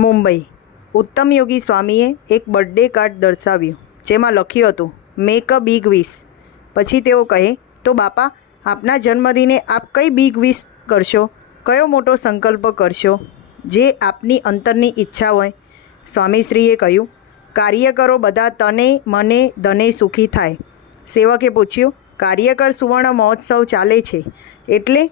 મુંબઈ ઉત્તમ યોગી સ્વામીએ એક બર્થડે કાર્ડ દર્શાવ્યું જેમાં લખ્યું હતું મેક અ બિગ વિશ. પછી તેઓ કહે તો બાપા, આપના જન્મદિને આપ કઈ બિગ વિશ કરશો? કયો મોટો સંકલ્પ કરશો જે આપની અંતરની ઈચ્છા હોય? સ્વામીશ્રીએ કહ્યું, કાર્ય કરો બધા તને મને ધને સુખી થાય. સેવકે પૂછ્યું, કાર્યકર સુવર્ણ મહોત્સવ ચાલે છે એટલે?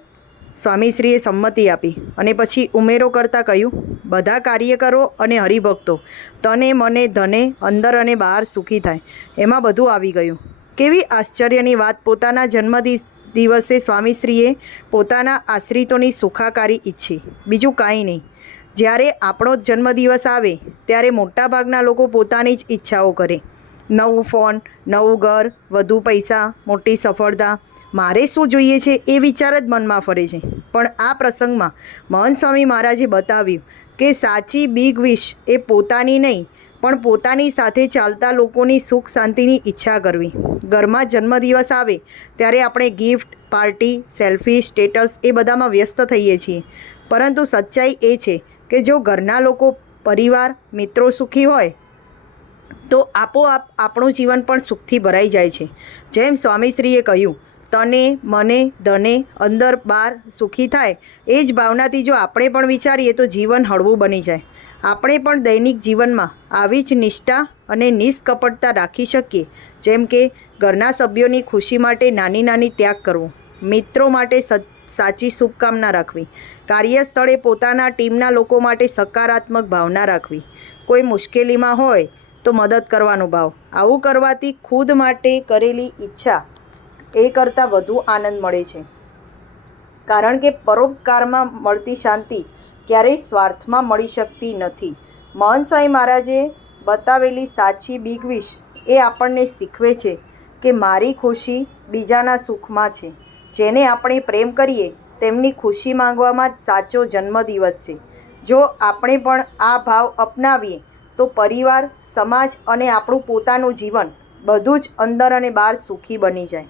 સ્વામીશ્રીએ સંમતિ આપી અને પછી ઉમેરો કરતાં કહ્યું, બધા કાર્યકરો અને હરિભક્તો તને મને ધને અંદર અને બહાર સુખી થાય. એમાં બધું આવી ગયું. કેવી આશ્ચર્યની વાત! પોતાના દિવસે સ્વામીશ્રીએ પોતાના આશ્રિતોની સુખાકારી ઈચ્છી, બીજું કાંઈ નહીં. જ્યારે આપણો જ જન્મદિવસ આવે ત્યારે મોટાભાગના લોકો પોતાની જ ઈચ્છાઓ કરે. નવું ફોન, નવું ઘર, વધુ પૈસા, મોટી સફળતા. મારે શું જોઈએ છે એ વિચાર જ મનમાં ફરે છે. પણ આ પ્રસંગમાં મહંત સ્વામી મહારાજે બતાવ્યું કે સાચી બિગ વિશ એ પોતાની નહીં પણ પોતાની સાથે ચાલતા લોકોની સુખ શાંતિની ઈચ્છા કરવી. ઘરમાં જન્મદિવસ આવે ત્યારે આપણે ગિફ્ટ, પાર્ટી, સેલ્ફી, સ્ટેટસ એ બધામાં વ્યસ્ત થઈએ છીએ. પરંતુ સચ્ચાઈ એ છે કે જો ઘરના લોકો, પરિવાર, મિત્રો સુખી હોય તો આપોઆપ આપણું જીવન પણ સુખથી ભરાઈ જાય છે. જેમ સ્વામીશ્રીએ કહ્યું, તને મને ધને અંદર બહાર સુખી થાય. એ જ ભાવનાથી જો આપણે પણ વિચારીએ તો જીવન હળવું બની જાય. આપણે પણ દૈનિક જીવનમાં આવી જ નિષ્ઠા અને નિષ્કપટતા રાખી શકીએ. જેમ કે ઘરના સભ્યોની ખુશી માટે નાની નાની ત્યાગ કરવો, મિત્રો માટે સાચી શુભકામના રાખવી, કાર્યસ્થળે પોતાના ટીમના લોકો માટે સકારાત્મક ભાવના રાખવી, કોઈ મુશ્કેલીમાં હોય તો મદદ કરવાનો ભાવ. આવું કરવાથી ખુદ માટે કરેલી ઈચ્છા એ કરતાં વધુ આનંદ મળે છે. કારણ કે પરોપકારમાં મળતી શાંતિ ક્યારેય સ્વાર્થમાં મળી શકતી નથી. મહંત સ્વામી મહારાજે બતાવેલી સાચી બિગ વિશ એ આપણને શીખવે છે કે મારી ખુશી બીજાના સુખમાં છે. જેને આપણે પ્રેમ કરીએ તેમની ખુશી માંગવામાં જ સાચો જન્મદિવસ છે. જો આપણે પણ આ ભાવ અપનાવીએ તો પરિવાર, સમાજ અને આપણું પોતાનું જીવન બધું જ અંદર અને બહાર સુખી બની જાય.